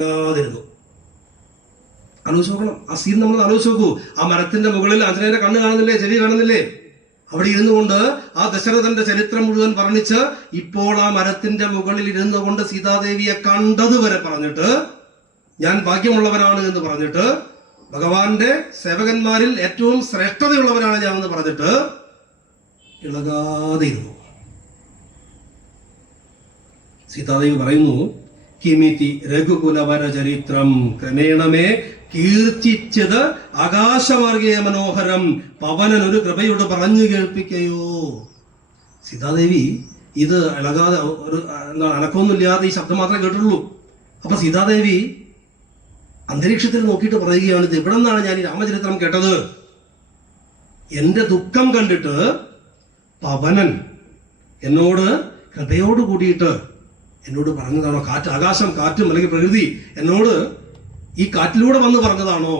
ാതിരുന്നു. ആലോചിച്ച് നോക്കണം, ആ സീൻ നമ്മൾ ആലോചിച്ച് നോക്കൂ. ആ മരത്തിന്റെ മുകളിൽ ആഞ്ജനേയന്റെ കണ്ണ് കാണുന്നില്ലേ, ചെവി കാണുന്നില്ലേ? അവിടെ ഇരുന്നു കൊണ്ട് ആ ദശരഥന്റെ ചരിത്രം മുഴുവൻ പറഞ്ഞിച്ച് ഇപ്പോൾ ആ മരത്തിന്റെ മുകളിൽ ഇരുന്നു കൊണ്ട് സീതാദേവിയെ കണ്ടതുവരെ പറഞ്ഞിട്ട് ഞാൻ ഭാഗ്യമുള്ളവനാണ് എന്ന് പറഞ്ഞിട്ട് ഭഗവാന്റെ സേവകന്മാരിൽ ഏറ്റവും ശ്രേഷ്ഠതയുള്ളവനാണ് ഞാൻ എന്ന് പറഞ്ഞിട്ട് ഇളകാതെ ഇരുന്നു. സീതാദേവി പറയുന്നു, കിമിതി രഘുകുലവര ചരിത്രം ക്രമേണമേ കീർത്തിച്ചത് ആകാശമാർഗീയ മനോഹരം പവനൻ ഒരു കൃപയോട് പറഞ്ഞു കേൾപ്പിക്കയോ. സീതാദേവി ഇത് ഇളകാതെ ഒരു അനക്കമൊന്നുമില്ലാതെ ഈ ശബ്ദം മാത്രമേ കേട്ടുള്ളൂ. അപ്പൊ സീതാദേവി അന്തരീക്ഷത്തിൽ നോക്കിയിട്ട് പറയുകയാണ്, ഇത് എവിടെ നിന്നാണ് ഞാൻ ഈ രാമചരിത്രം കേട്ടത്? എന്റെ ദുഃഖം കണ്ടിട്ട് പവനൻ എന്നോട് കൃപയോട് കൂടിയിട്ട് എന്നോട് പറഞ്ഞതാണോ? കാറ്റ്, ആകാശം, കാറ്റും അല്ലെങ്കിൽ പ്രകൃതി എന്നോട് ഈ കാറ്റിലൂടെ വന്ന് പറഞ്ഞതാണോ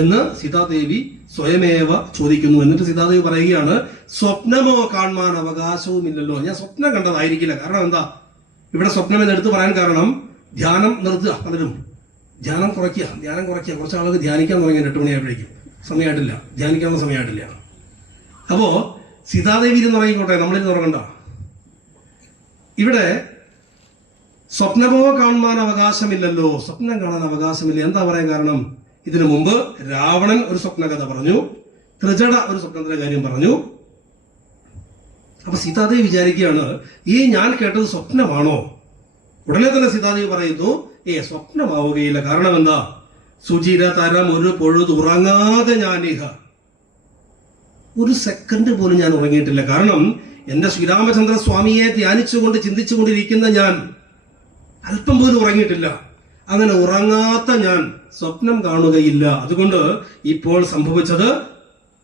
എന്ന് സീതാദേവി സ്വയമേവ ചോദിക്കുന്നു. എന്നിട്ട് സീതാദേവി പറയുകയാണ്, സ്വപ്നമോ കാണാൻ അവകാശവുമില്ലല്ലോ. ഞാൻ സ്വപ്നം കണ്ടതായിരിക്കില്ല. കാരണം എന്താ ഇവിടെ സ്വപ്നം എന്ന് എടുത്ത് പറയാൻ കാരണം? ധ്യാനം നിർത്തുക, പലരും ധ്യാനം കുറയ്ക്കുക, കുറച്ച് ആളുകൾ ധ്യാനിക്കാൻ തുടങ്ങി 8 മണിയായപ്പോഴേക്കും. സമയമായിട്ടില്ല, ധ്യാനിക്കാനുള്ള സമയമായിട്ടില്ല. അപ്പോ സീതാദേവി എന്ന് പറയുകോട്ടെ, നമ്മളിന്ന് ഉറങ്ങണ്ട. ഇവിടെ സ്വപ്നമോ കാണാൻ അവകാശമില്ലല്ലോ, സ്വപ്നം കാണാൻ അവകാശമില്ല. എന്താ പറയാൻ കാരണം? ഇതിനു മുമ്പ് രാവണൻ ഒരു സ്വപ്നകഥ പറഞ്ഞു, ത്രിജട ഒരു സ്വപ്നത്തിന്റെ കാര്യം പറഞ്ഞു. അപ്പൊ സീതാദേവി വിചാരിക്കുകയാണ്, ഈ ഞാൻ കേട്ടത് സ്വപ്നമാണോ? ഉടനെ തന്നെ സീതാദേവി പറയുന്നു, സ്വപ്നമാവുകയില്ല. കാരണം എന്താ? സുചിര തരം ഒരു പൊഴുതുറങ്ങാതെ ഞാനിഹ, ഒരു സെക്കൻഡ് പോലും ഞാൻ ഉറങ്ങിയിട്ടില്ല. കാരണം എന്റെ ശ്രീരാമചന്ദ്ര സ്വാമിയെ ധ്യാനിച്ചുകൊണ്ട് ചിന്തിച്ചുകൊണ്ടിരിക്കുന്ന ഞാൻ അല്പം പോലും ഉറങ്ങിയിട്ടില്ല. അങ്ങനെ ഉറങ്ങാത്ത ഞാൻ സ്വപ്നം കാണുകയില്ല. അതുകൊണ്ട് ഇപ്പോൾ സംഭവിച്ചത്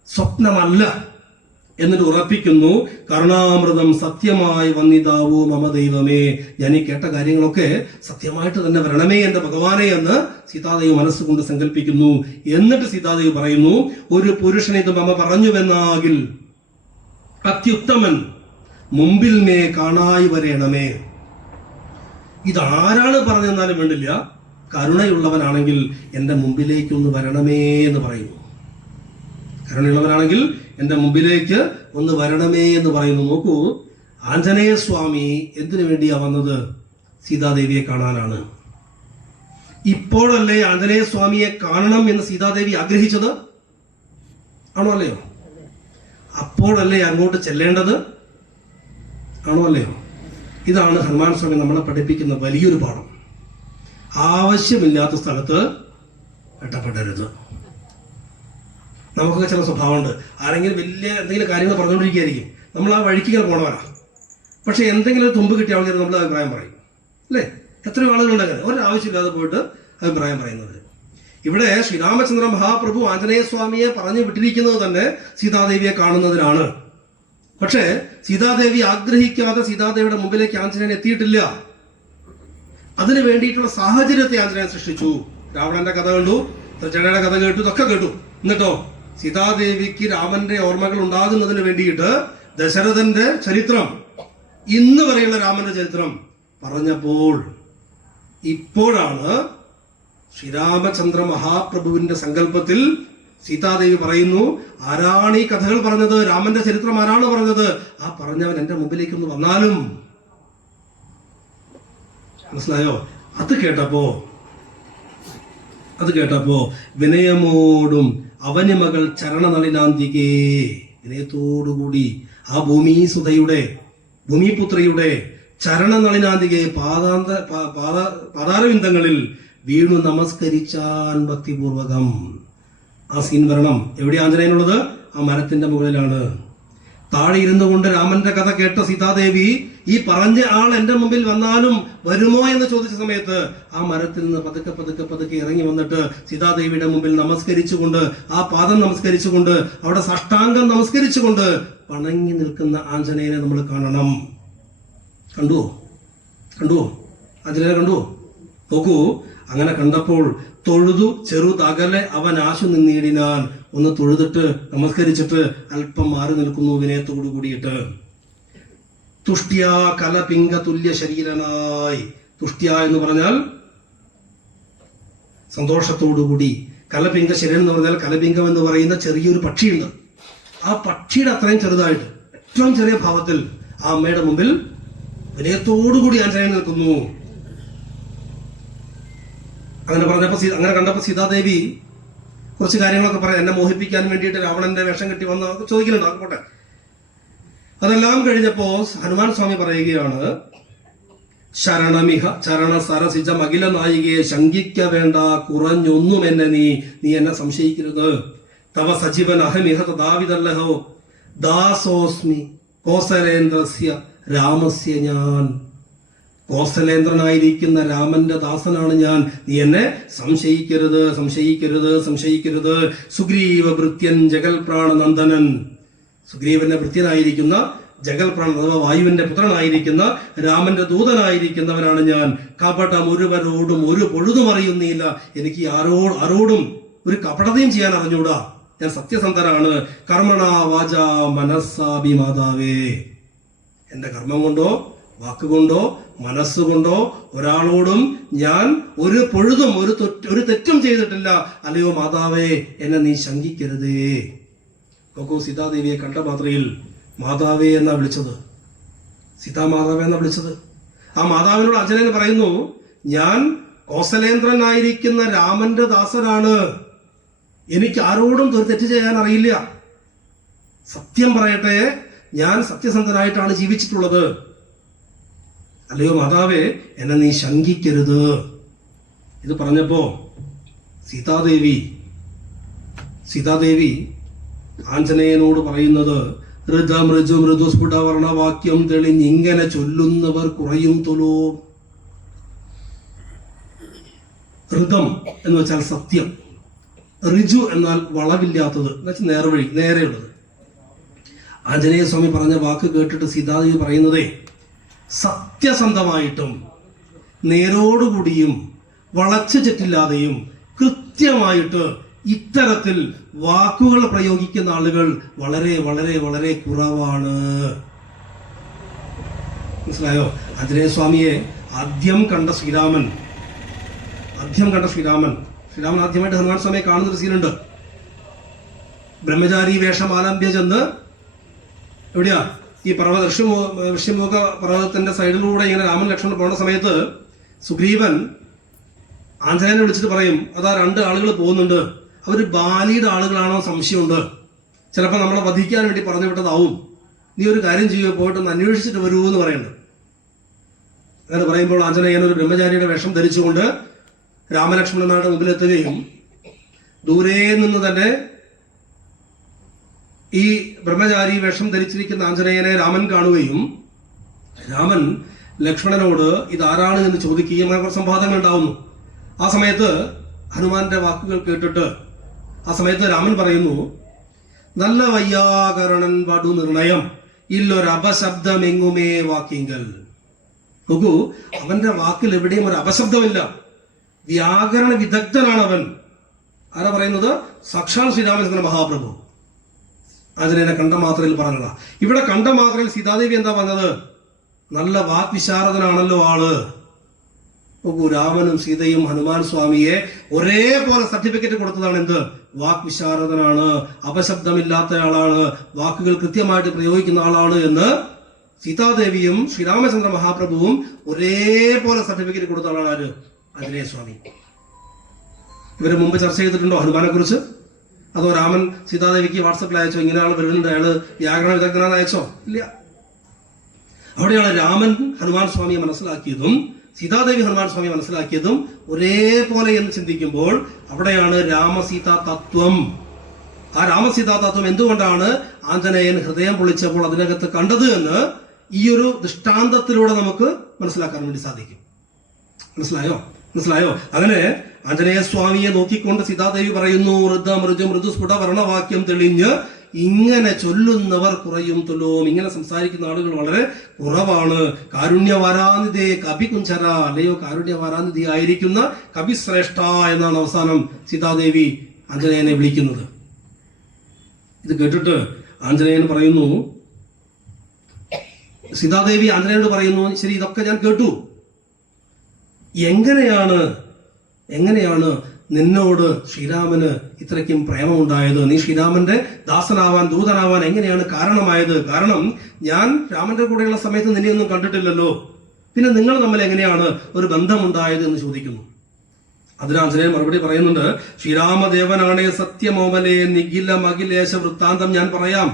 സ്വപ്നമല്ല എന്നിട്ട് ഉറപ്പിക്കുന്നു. കരുണാമൃതം സത്യമായി വന്നിതാവൂ മമ ദൈവമേ, ഞാൻ ഈ കേട്ട കാര്യങ്ങളൊക്കെ സത്യമായിട്ട് തന്നെ വരണമേ എന്റെ ഭഗവാനെ എന്ന് സീതാദേവി മനസ്സുകൊണ്ട് സങ്കല്പിക്കുന്നു. എന്നിട്ട് സീതാദേവി പറയുന്നു, ഒരു പുരുഷനിത് മമ പറഞ്ഞുവെന്നാകിൽ അത്യുത്തമൻ മുമ്പിൽ മേ കാണായി വരേണമേ. ഇതാരാണ് പറഞ്ഞെന്നാലും വേണ്ടില്ല, കരുണയുള്ളവനാണെങ്കിൽ എന്റെ മുമ്പിലേക്കൊന്ന് വരണമേ എന്ന് പറയുന്നു. കരുണയുള്ളവനാണെങ്കിൽ എന്റെ മുമ്പിലേക്ക് ഒന്ന് വരണമേ എന്ന് പറയുന്നു. നോക്കൂ, ആഞ്ജനേയ സ്വാമി എന്തിനു വേണ്ടിയാ വന്നത്? സീതാദേവിയെ കാണാനാണ്. ഇപ്പോഴല്ലേ ആഞ്ജനേയ സ്വാമിയെ കാണണം എന്ന് സീതാദേവി ആഗ്രഹിച്ചത്? ആണോ അല്ലയോ? അപ്പോഴല്ലേ അങ്ങോട്ട് ചെല്ലേണ്ടത്? ആണോ അല്ലയോ? ഇതാണ് ഹനുമാൻ സ്വാമി നമ്മളെ പഠിപ്പിക്കുന്ന വലിയൊരു പാഠം. ആവശ്യമില്ലാത്ത സ്ഥലത്ത് ഇടപെടരുത്. നമുക്കൊക്കെ ചില സ്വഭാവമുണ്ട്. ആരെങ്കിലും വലിയ എന്തെങ്കിലും കാര്യങ്ങൾ പറഞ്ഞുകൊണ്ടിരിക്കുകയായിരിക്കും, നമ്മൾ ആ വഴിക്ക് ഇങ്ങനെ പോണവരാ. പക്ഷെ എന്തെങ്കിലും തുമ്പ് കിട്ടിയ ആൾക്കാർ നമ്മൾ അഭിപ്രായം പറയും, അല്ലേ? എത്രയോ ആളുകളുണ്ട് അങ്ങനെ ഒരാവശ്യമില്ലാതെ പോയിട്ട് അഭിപ്രായം പറയുന്നത്. ഇവിടെ ശ്രീരാമചന്ദ്ര മഹാപ്രഭു ആഞ്ജനേയ സ്വാമിയെ പറഞ്ഞു വിട്ടിരിക്കുന്നത് തന്നെ സീതാദേവിയെ കാണുന്നതിനാണ്. പക്ഷേ സീതാദേവി ആഗ്രഹിക്കാതെ സീതാദേവിയുടെ മുമ്പിലേക്ക് ആഞ്ജനേയൻ എത്തിയിട്ടില്ല. അതിനു വേണ്ടിയിട്ടുള്ള സാഹചര്യത്തെ ആഞ്ജനേയൻ സൃഷ്ടിച്ചു. രാവണന്റെ കഥ കണ്ടു, ത്രിജടയുടെ കഥ കേട്ടു, ഇതൊക്കെ കേട്ടു. എന്നിട്ടോ സീതാദേവിക്ക് രാമന്റെ ഓർമ്മകൾ ഉണ്ടാകുന്നതിന് വേണ്ടിയിട്ട് ദശരഥന്റെ ചരിത്രം, ഇന്ന് വരെയുള്ള രാമന്റെ ചരിത്രം പറഞ്ഞപ്പോൾ ഇപ്പോഴാണ് ശ്രീരാമചന്ദ്ര മഹാപ്രഭുവിന്റെ സങ്കല്പത്തിൽ സീതാദേവി പറയുന്നു, ആരാണ് ഈ കഥകൾ പറഞ്ഞത്? രാമന്റെ ചരിത്രം ആരാണ് പറഞ്ഞത്? ആ പറഞ്ഞവൻ എന്റെ മുമ്പിലേക്കൊന്ന് വന്നാലും. മനസ്സിലായോ? അത് കേട്ടപ്പോ വിനയമോടും അവന് മകൾ ചരണനളിനാന്തികേ, വിനയത്തോടുകൂടി ആ ഭൂമിപുത്രിയുടെ ചരണനളിനാന്തികയെ പാതാരവിന്ദങ്ങളിൽ വീണു നമസ്കരിച്ചാൻ ഭക്തിപൂർവകം. ആ സീൻ വരണം. എവിടെ ആഞ്ജനേയനുള്ളത്? ആ മരത്തിന്റെ മുകളിലാണ്. താഴെ ഇരുന്നു കൊണ്ട് രാമന്റെ കഥ കേട്ട സീതാദേവി ഈ പറഞ്ഞ ആൾ എന്റെ മുമ്പിൽ വന്നാലും വരുമോ എന്ന് ചോദിച്ച സമയത്ത് ആ മരത്തിൽ നിന്ന് പതുക്കെ ഇറങ്ങി വന്നിട്ട് സീതാദേവിയുടെ മുമ്പിൽ നമസ്കരിച്ചുകൊണ്ട്, ആ പാദം നമസ്കരിച്ചുകൊണ്ട്, അവിടെ സാഷ്ടാംഗം നമസ്കരിച്ചുകൊണ്ട് വണങ്ങി നിൽക്കുന്ന ആഞ്ജനേയനെ നമ്മൾ കാണണം. കണ്ടുവോ? ആഞ്ജനേയനെ കണ്ടുവോ? നോക്കൂ, അങ്ങനെ കണ്ടപ്പോൾ തൊഴുതു ചെറുതകലെ അവൻ ആശു നിന്നിടിനാൻ. ഒന്ന് തൊഴുതിട്ട് നമസ്കരിച്ചിട്ട് അല്പം മാറി നിൽക്കുന്നു വിനയത്തോടു കൂടിയിട്ട്. തുഷ്ട്യാ കലപിംഗ തുല്യ ശരീരനായി. തുഷ്ട്യ എന്ന് പറഞ്ഞാൽ സന്തോഷത്തോടുകൂടി. കലപിംഗ ശരീരം എന്ന് പറഞ്ഞാൽ കലപിംഗം എന്ന് പറയുന്ന ചെറിയൊരു പക്ഷിയുണ്ട്. ആ പക്ഷിയുടെ അത്രയും ചെറുതായിട്ട് ഏറ്റവും ചെറിയ ഭാവത്തിൽ ആ അമ്മയുടെ മുമ്പിൽ വിനയത്തോടുകൂടി ആഞ്ജനേയൻ നിൽക്കുന്നു. അങ്ങനെ കണ്ടപ്പോൾ സീതാദേവി കുറച്ച് കാര്യങ്ങളൊക്കെ പറയാം. എന്നെ മോഹിപ്പിക്കാൻ വേണ്ടിയിട്ട് രാവണന്റെ വേഷം കെട്ടി വന്ന് ചോദിക്കുന്നുണ്ട്. ആക്കോട്ടെ. അതെല്ലാം കഴിഞ്ഞപ്പോ ഹനുമാൻ സ്വാമി പറയുകയാണ്, ശരണമിഹ ചരണ സരസിജ മകില നായികയെ ശങ്കിക്ക വേണ്ട, കുറഞ്ഞൊന്നും എന്നെ നീ എന്നെ സംശയിക്കരുത്. തവ സജീവൻ അഹമിഹ തദാവിതല്ലഹോ ദാസോസ്മി കോസലേന്ദ്രസ്യ രാമസ്യ. ഞാൻ കോസലേന്ദ്രനായിരിക്കുന്ന രാമന്റെ ദാസനാണ് ഞാൻ. നീ എന്നെ സംശയിക്കരുത്, സംശയിക്കരുത്, സംശയിക്കരുത്. സുഗ്രീവ ഭൃത്യൻ ജഗൽപ്രാണനന്ദനൻ. സുഗ്രീവന്റെ ഭൃത്യനായിരിക്കുന്ന ജഗൽപ്രാണൻ അഥവാ വായുവിന്റെ പുത്രനായിരിക്കുന്ന രാമന്റെ ദൂതനായിരിക്കുന്നവനാണ് ഞാൻ. കപടം ഒരുവരോടും ഒരു പൊഴുതും അറിയുന്നില്ല. എനിക്ക് ആരോടും ഒരു കപടതയും ചെയ്യാൻ അറിഞ്ഞൂടാ. ഞാൻ സത്യസന്ധനാണ്. കർമ്മണ വാച മനസ്സാഭിമാതാവേ. എന്റെ കർമ്മം കൊണ്ടോ വാക്കുകൊണ്ടോ മനസ്സുകൊണ്ടോ ഒരാളോടും ഞാൻ ഒരു പൊഴുതും ഒരു തെറ്റും ചെയ്തിട്ടില്ല. അല്ലയോ മാതാവേ, എന്നെ നീ ശങ്കിക്കരുതേ. നോക്കൂ, സീതാദേവിയെ കണ്ട മാത്രയിൽ മാതാവേ എന്നാ വിളിച്ചത്, സീതാമാതാവേ എന്നാ വിളിച്ചത്. ആ മാതാവിനോട് ആഞ്ജനേയൻ പറയുന്നു, ഞാൻ കോസലേന്ദ്രനായിരിക്കുന്ന രാമന്റെ ദാസനാണ്. എനിക്ക് ആരോടും ഒരു തെറ്റ് ചെയ്യാൻ അറിയില്ല. സത്യം പറയട്ടെ, ഞാൻ സത്യസന്ധനായിട്ടാണ് ജീവിച്ചിട്ടുള്ളത്. അല്ലയോ മാതാവേ, എന്നെ നീ ശങ്കിക്കരുത്. ഇത് പറഞ്ഞപ്പോ സീതാദേവി ആഞ്ജനേയനോട് പറയുന്നത്, മൃദുസ്ഫുടവർണവാക്യം തെളിഞ്ഞിങ്ങനെ ചൊല്ലുന്നവർ കുറയും തൊലോ. ഋതം എന്ന് വെച്ചാൽ സത്യം, ഋജു എന്നാൽ വളവില്ലാത്തത്, എന്നുവെച്ചാൽ നേർവഴി, നേരെയുള്ളത്. ആഞ്ജനേയ സ്വാമി പറഞ്ഞ വാക്ക് കേട്ടിട്ട് സീതാദേവി പറയുന്നതേ, സത്യസന്ധമായിട്ടും നേരോടുകൂടിയും വളച്ചു ചെറ്റില്ലാതെയും കൃത്യമായിട്ട് ഇത്തരത്തിൽ വാക്കുകൾ പ്രയോഗിക്കുന്ന ആളുകൾ വളരെ വളരെ വളരെ കുറവാണ്. മനസ്സിലായോ? ആഞ്ജനേയ സ്വാമിയെ ആദ്യം കണ്ട ശ്രീരാമൻ ആദ്യമായിട്ട് ഹനുമാൻ സ്വാമിയെ കാണുന്ന ഒരു സീനുണ്ട്. ബ്രഹ്മചാരി വേഷം ആലംബ്യ ചെന്ന് എവിടെയാ ഈ ഋഷ്യമുഖ പർവ്വതത്തിന്റെ സൈഡിലൂടെ ഇങ്ങനെ രാമൻ ലക്ഷ്മണൻ പോകുന്ന സമയത്ത് സുഗ്രീവൻ ആഞ്ജനേയനെ വിളിച്ചിട്ട് പറയും, അതാ 2 ആളുകൾ പോകുന്നുണ്ട്, അവർ ബാലിയുടെ ആളുകളാണോ സംശയമുണ്ട്, ചിലപ്പോൾ നമ്മളെ വധിക്കാൻ വേണ്ടി പറഞ്ഞു വിട്ടതാവും, നീ ഒരു കാര്യം ചെയ്യുക, പോയിട്ടൊന്ന് അന്വേഷിച്ചിട്ട് വരൂ എന്ന് പറയുന്നുണ്ട്. അങ്ങനെ പറയുമ്പോൾ ആഞ്ജനേയൻ ഒരു ബ്രഹ്മചാരിയുടെ വേഷം ധരിച്ചുകൊണ്ട് രാമലക്ഷ്മണന്മാരുടെ മുമ്പിലെത്തുകയും ദൂരെ നിന്ന് തന്നെ ഈ ബ്രഹ്മചാരി വേഷം ധരിച്ചിരിക്കുന്ന ആഞ്ജനേയനെ രാമൻ കാണുകയും രാമൻ ലക്ഷ്മണനോട് ഇതാരാണ് എന്ന് ചോദിക്കുകയും അങ്ങനെ സംവാദങ്ങൾ ഉണ്ടാവുന്നു. ആ സമയത്ത് ഹനുമാന്റെ വാക്കുകൾ കേട്ടിട്ട് ആ സമയത്ത് രാമൻ പറയുന്നു, നല്ല വയ്യാകരണൻ വടു നിർണയം ഇല്ലൊരപശബ്ദമെങ്ങുമേ വാക്കിങ്കൽ. നോക്കൂ, അവന്റെ വാക്കിൽ എവിടെയും ഒരു അപശബ്ദമില്ല. വ്യാകരണ വിദഗ്ധനാണ് അവൻ. ആരാ പറയുന്നത്? സാക്ഷാൽ ശ്രീരാമചന്ദ്ര മഹാപ്രഭു. ആഞ്ജനേയനെ കണ്ട മാത്രയിൽ പറഞ്ഞതാ. ഇവിടെ കണ്ട മാത്രയിൽ സീതാദേവി എന്താ പറഞ്ഞത്? നല്ല വാക്വിശാരദനാണല്ലോ ആള്. നോക്കൂ, രാമനും സീതയും ഹനുമാൻ സ്വാമിയെ ഒരേപോലെ സർട്ടിഫിക്കറ്റ് കൊടുത്തതാണ്. എന്ത്? വാക്വിശാരദനാണ്, അപശബ്ദമില്ലാത്തയാളാണ്, വാക്കുകൾ കൃത്യമായിട്ട് പ്രയോഗിക്കുന്ന ആളാണ് എന്ന് സീതാദേവിയും ശ്രീരാമചന്ദ്ര മഹാപ്രഭുവും ഒരേപോലെ സർട്ടിഫിക്കറ്റ് കൊടുത്ത ആളാണ് ആര്? ആഞ്ജനേയ സ്വാമി. ഇവര് മുമ്പ് ചർച്ച ചെയ്തിട്ടുണ്ടോ ഹനുമാനെ കുറിച്ച്? അതോ രാമൻ സീതാദേവിക്ക് വാട്സപ്പിൽ അയച്ചോ, ഇങ്ങനെ ആൾ വരുന്നുണ്ട്, അയാള് വ്യാകരണ വിദഗ്ധനാണ് അയച്ചോ? ഇല്ല. അവിടെയാണ് രാമൻ ഹനുമാൻ സ്വാമിയെ മനസ്സിലാക്കിയതും സീതാദേവി ഹനുമാൻ സ്വാമിയെ മനസ്സിലാക്കിയതും ഒരേപോലെ എന്ന് ചിന്തിക്കുമ്പോൾ അവിടെയാണ് രാമസീതാ തത്വം. ആ രാമസീതാ തത്വം എന്തുകൊണ്ടാണ് ആഞ്ജനേയൻ ഹൃദയം പൊളിച്ചപ്പോൾ അതിനകത്ത് കണ്ടത് എന്ന് ഈ ഒരു ദൃഷ്ടാന്തത്തിലൂടെ നമുക്ക് മനസ്സിലാക്കാൻ വേണ്ടി സാധിക്കും. മനസ്സിലായോ? അങ്ങനെ ആഞ്ജനേയ സ്വാമിയെ നോക്കിക്കൊണ്ട് സീതാദേവി പറയുന്നു, മൃദുസ്ഫുട വർണ്ണവാക്യം തെളിഞ്ഞ് ഇങ്ങനെ ചൊല്ലുന്നവർ കുറയും തുലോം. ഇങ്ങനെ സംസാരിക്കുന്ന ആളുകൾ വളരെ കുറവാണ്. കാരുണ്യവാരാനിധേ കവികുഞ്ചര, അല്ലയോ കാരുണ്യവാരാനിധി ആയിരിക്കുന്ന കവിശ്രേഷ്ഠ എന്നാണ് അവസാനം സീതാദേവി ആഞ്ജനേയനെ വിളിക്കുന്നത്. ഇത് കേട്ടിട്ട് ആഞ്ജനേയൻ പറയുന്നു, സീതാദേവി ആഞ്ജനേയനോട് പറയുന്നു, ശരി, ഇതൊക്കെ ഞാൻ കേട്ടു, എങ്ങനെയാണ് നിന്നോട് ശ്രീരാമന് ഇത്രയ്ക്കും പ്രേമമുണ്ടായത്? നീ ശ്രീരാമന്റെ ദാസനാവാൻ, ദൂതനാവാൻ എങ്ങനെയാണ് കാരണമായത്? കാരണം ഞാൻ രാമന്റെ കൂടെയുള്ള സമയത്ത് നിന്നെയൊന്നും കണ്ടിട്ടില്ലല്ലോ, പിന്നെ നിങ്ങൾ തമ്മിൽ എങ്ങനെയാണ് ഒരു ബന്ധമുണ്ടായത് എന്ന് ചോദിക്കുന്നു. അതിന് ആഞ്ജനേയൻ മറുപടി പറയുന്നുണ്ട്, ശ്രീരാമദേവനാണേ സത്യമോമലേ നിഖില മഖിലേശ വൃത്താന്തം ഞാൻ പറയാം.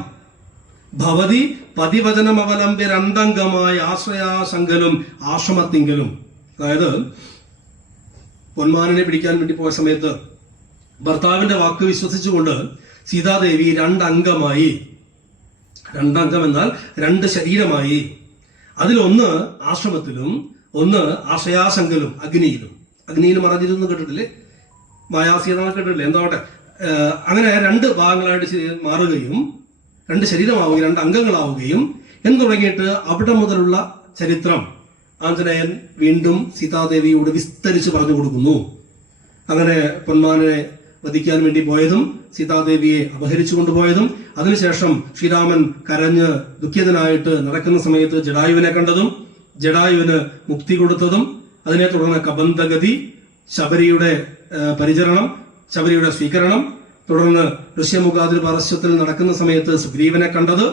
ഭവതി പതിവചനം അവലംബി രണ്ടംഗമായ ആശ്രയാശങ്കലും ആശ്രമത്തിങ്കലും. അതായത് പൊന്മാനെ പിടിക്കാൻ വേണ്ടി പോയ സമയത്ത് ഭർത്താവിന്റെ വാക്ക് വിശ്വസിച്ചുകൊണ്ട് സീതാദേവി രണ്ടംഗമായി, രണ്ടംഗം എന്നാൽ രണ്ട് ശരീരമായി, അതിലൊന്ന് ആശ്രമത്തിലും ഒന്ന് ആശ്രയാശങ്കലും അഗ്നിയിലും. അഗ്നിയിൽ മറഞ്ഞിരുന്നു കേട്ടിട്ടില്ലേ? മായാസീത കേട്ടിട്ടില്ലേ? എന്താവട്ടെ, അങ്ങനെ രണ്ട് ഭാഗങ്ങളായിട്ട് മാറുകയും രണ്ട് ശരീരമാവുകയും രണ്ട് അംഗങ്ങളാവുകയും എന്ന് തുടങ്ങിയിട്ട് അവിടെ മുതലുള്ള ചരിത്രം ആഞ്ജനേയൻ വീണ്ടും സീതാദേവിയോട് വിസ്തരിച്ച് പറഞ്ഞു കൊടുക്കുന്നു. അങ്ങനെ പൊന്മാനെ വധിക്കാൻ വേണ്ടി പോയതും സീതാദേവിയെ അപഹരിച്ചു കൊണ്ടുപോയതും അതിനുശേഷം ശ്രീരാമൻ കരഞ്ഞ് ദുഃഖിതനായിട്ട് നടക്കുന്ന സമയത്ത് ജടായുവിനെ കണ്ടതും ജടായുവിന് മുക്തി കൊടുത്തതും അതിനെ തുടർന്ന് കബന്ധഗതി, ശബരിയുടെ പരിചരണം, ശബരിയുടെ സ്വീകരണം, തുടർന്ന് ഋഷ്യമുഖാതിൽ പരസ്യത്തിൽ നടക്കുന്ന സമയത്ത് സുഗ്രീവനെ കണ്ടത്.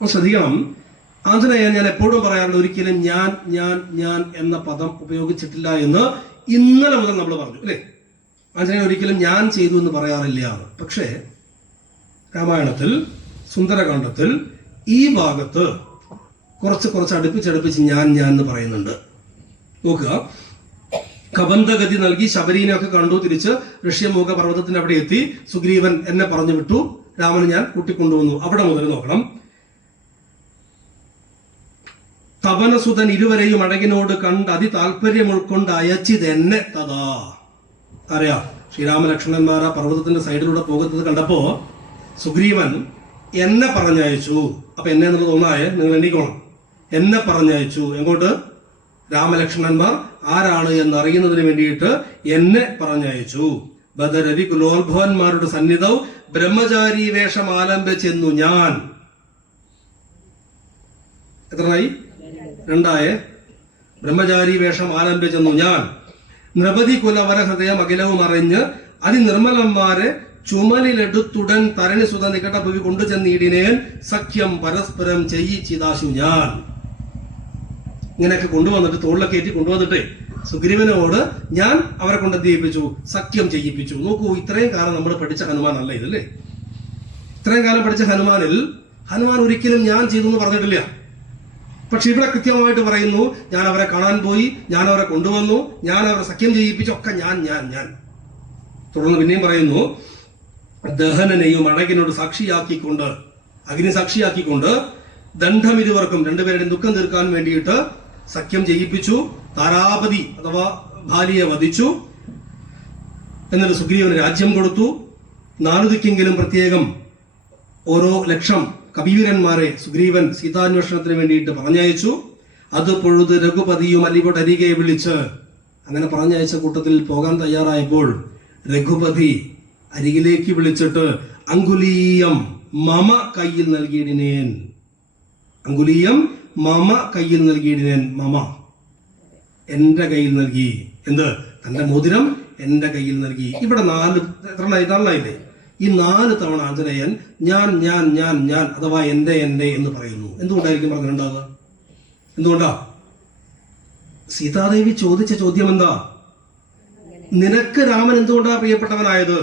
ശ്രദ്ധിക്കണം, ആഞ്ജനേയൻ ഞാൻ എപ്പോഴും പറയാറുണ്ട്, ഒരിക്കലും ഞാൻ ഞാൻ ഞാൻ എന്ന പദം ഉപയോഗിച്ചിട്ടില്ല എന്ന് ഇന്നലെ മുതൽ നമ്മൾ പറഞ്ഞു അല്ലേ? ആഞ്ജനേയൻ ഒരിക്കലും ഞാൻ ചെയ്തു എന്ന് പറയാറില്ല. പക്ഷേ രാമായണത്തിൽ സുന്ദരകാന്ഡത്തിൽ ഈ ഭാഗത്ത് കുറച്ച് അടുപ്പിച്ചടുപ്പിച്ച് ഞാൻ ഞാൻ എന്ന് പറയുന്നുണ്ട്. നോക്കുക, കബന്ധഗതി നൽകി ശബരീനെ ഒക്കെ കണ്ടു, തിരിച്ച് ഋഷ്യമുഖ പർവ്വതത്തിന്റെ അവിടെ എത്തി. സുഗ്രീവൻ എന്നെ പറഞ്ഞു വിട്ടു, രാമന് ഞാൻ കൂട്ടിക്കൊണ്ടുവന്നു. അവിടെ മുതൽ നോക്കണം. തപനസുതൻ ഇരുവരെയും അഴകിനോട് കണ്ട് അതി താല്പര്യം ഉൾക്കൊണ്ട് അയച്ചിതെന്നെ തഥാ. അറിയാം, ശ്രീരാമലക്ഷ്മണന്മാർ ആ പർവ്വതത്തിന്റെ സൈഡിലൂടെ പോകുന്നത് കണ്ടപ്പോ സുഗ്രീവൻ എന്നെ പറഞ്ഞയച്ചു. അപ്പൊ എന്നെ എന്നുള്ളത് ഒന്നായേ, നിങ്ങൾ എണ്ണിക്കോണം. എന്നെ പറഞ്ഞയച്ചു. എങ്ങോട്ട്? രാമലക്ഷ്മണന്മാർ ആരാണ് എന്നറിയുന്നതിന് വേണ്ടിയിട്ട് എന്നെ പറഞ്ഞയച്ചു. ബദരവി കുലോത്ഭവന്മാരുടെ സന്നിധവും ബ്രഹ്മചാരി വേഷം ആലംബിച്ചെന്നു ഞാൻ. എത്രയായി? രണ്ടായേ. ബ്രഹ്മചാരി വേഷം ആലംബിച്ചെന്നു ഞാൻ. നൃപതി കുലവര ഹൃദയം അഖിലവും അറിഞ്ഞ് അതിനിർമ്മലന്മാരെ ചുമലിലെടുത്തുടൻ തരണി സുത നികട ഭൂവി കൊണ്ടുചെന്നീടിനേൻ സഖ്യം പരസ്പരം ചെയ്യിച്ചിതാശു ഞാൻ. ഇങ്ങനെയൊക്കെ കൊണ്ടുവന്നിട്ട് തോളിലൊക്കെ ഏറ്റി കൊണ്ടുവന്നിട്ട് സുഗ്രീവനോട് ഞാൻ അവരെ കൊണ്ട് എന്ത് ചെയ്യിപ്പിച്ചു? സഖ്യം ചെയ്യിപ്പിച്ചു. നോക്കൂ, ഇത്രയും കാലം നമ്മൾ പഠിച്ച ഹനുമാൻ അല്ല ഇതല്ലേ? ഇത്രയും കാലം പഠിച്ച ഹനുമാൻ ഒരിക്കലും ഞാൻ ചെയ്തു എന്ന് പറഞ്ഞിട്ടില്ല. പക്ഷെ ഇവിടെ കൃത്യമായിട്ട് പറയുന്നു, ഞാൻ അവരെ കാണാൻ പോയി, ഞാൻ അവരെ കൊണ്ടുവന്നു, ഞാൻ അവരെ സഖ്യം ചെയ്യിപ്പിച്ചു, ഒക്കെ ഞാൻ ഞാൻ ഞാൻ. തുടർന്ന് പിന്നെയും പറയുന്നു, ദഹനനെയും അഴകിനോട് സാക്ഷിയാക്കിക്കൊണ്ട്, അഗ്നി സാക്ഷിയാക്കിക്കൊണ്ട് ദണ്ഡം ഇരുവർക്കും രണ്ടുപേരുടെയും ദുഃഖം തീർക്കാൻ വേണ്ടിയിട്ട് സഖ്യം ചെയ്യിപ്പിച്ചു. താരാപതി അഥവാ ഭാര്യയെ വധിച്ചു. എന്നിട്ട് സുഗ്രീവന് രാജ്യം കൊടുത്തു. 4 ദിക്കെങ്കിലും പ്രത്യേകം ഓരോ 1,00,000 കബീരന്മാരെ സുഗ്രീവൻ സീതാന്വേഷണത്തിന് വേണ്ടിയിട്ട് പറഞ്ഞയച്ചു. അത് പൊഴുത് രഘുപതിയും അരികെ വിളിച്ച്, അങ്ങനെ പറഞ്ഞയച്ച കൂട്ടത്തിൽ പോകാൻ തയ്യാറായപ്പോൾ രഘുപതി അരികിലേക്ക് വിളിച്ചിട്ട് അങ്കുലീയം മമ കയ്യിൽ നൽകിയിടിനേൻ. അങ്കുലീയം മമ കയ്യിൽ നൽകിയിടിനേൻ. മമ എന്റെ കയ്യിൽ നൽകി. എന്ത്? തന്റെ മോതിരം എന്റെ കയ്യിൽ നൽകി. ഇവിടെ 4 ഈ 4 തവണ ആഞ്ജനേയൻ ഞാൻ ഞാൻ ഞാൻ ഞാൻ അഥവാ എന്റെ എന്റെ എന്ന് പറയുന്നു. എന്തുകൊണ്ടായിരിക്കും പറഞ്ഞിട്ടുണ്ടാവുക? എന്തുകൊണ്ടാ? സീതാദേവി ചോദിച്ച ചോദ്യം എന്താ? നിനക്ക് രാമൻ എന്തുകൊണ്ടാ പ്രിയപ്പെട്ടവനായത്?